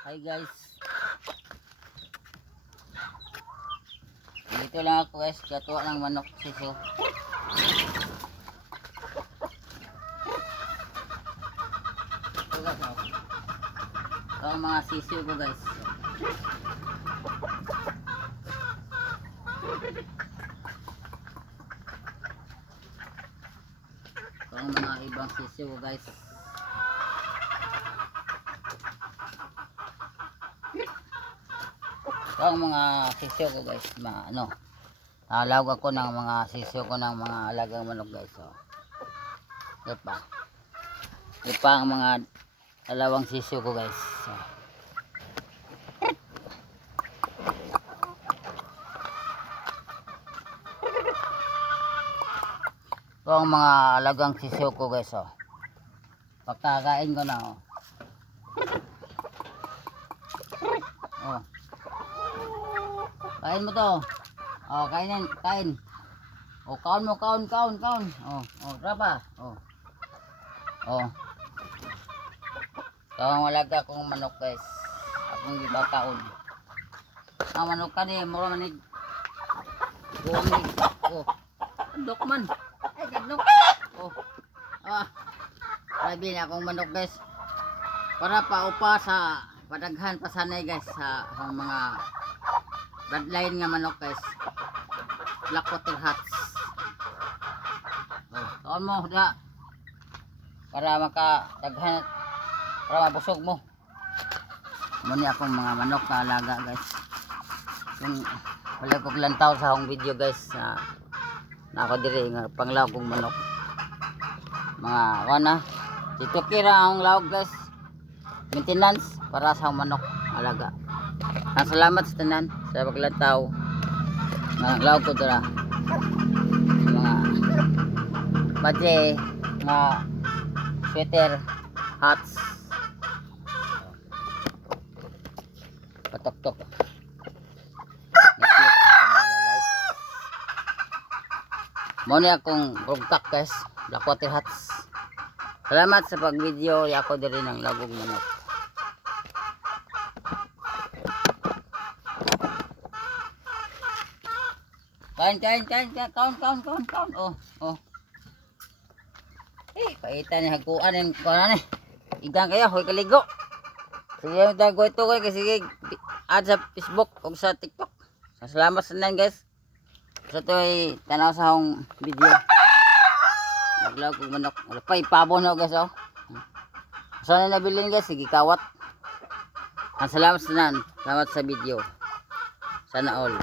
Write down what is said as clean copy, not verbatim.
Hi guys. Dito lang ako guys, katuwa ng manok siso. Ito guys, oh. Ito ang mga sisiyo ko guys. Ito ang mga ibang sisiyo ko guys. Ito ang mga sisiyo ko guys. Nalawag ako ng mga sisiyo ko ng mga alagang manok guys. Oh. Ito pa. Ito pa ang mga dalawang sisiyo ko guys. Oh. Ito ang mga alagang sisiyo ko guys. Oh. Pagkakain ko na. Oh. Oh. Kain mo to. Oh, kainin, kain. Oh, kaon mo, kaon. Oh, rapa. Oh. Oh. Ito ang alaga kong manok guys. Akong gibakaon. Ang manok ka ni, mura manig. Buwamig. Oh. Andok man. Ay, gandok. Oh. Ah. Sabi na akong manok guys. Para pa upa sa padaghan pasanay guys sa mga bloodline nga manok guys. Blackwater Hats. Oh, taon mo da. Para makadaghan, para mabusog mo. Muni akong mga manok na alaga guys. Yung wala ko lantaw sa akong video guys. Na ako diri nga panglaw kong manok. Mga wana. Dito kira ang lawag guys. Maintenance para sa manok alaga. Salamat sa tanan sa paglantaw. Ng lawag ko dira. Mga badge nga sweater, hats. Patok-tok. Mo ni akong rugtak guys, Blackwater Hats. Salamat sa pag-video ako diri ng lagog manok. Kain. Kaon. Oh. Paitan ni haguan ng kanan eh. Igang kayo, hoy kaligo. Sige, tago ito ko kasi add sa Facebook o sa TikTok. Salamat sa nan guys. Sa to ay tanaw sa akong video. Naglaw kong manok. Wala pa ipabon na guys oh. Saan na nabilin guys? Sige kawat. Salamat sa nan. Salamat sa video. Sana all.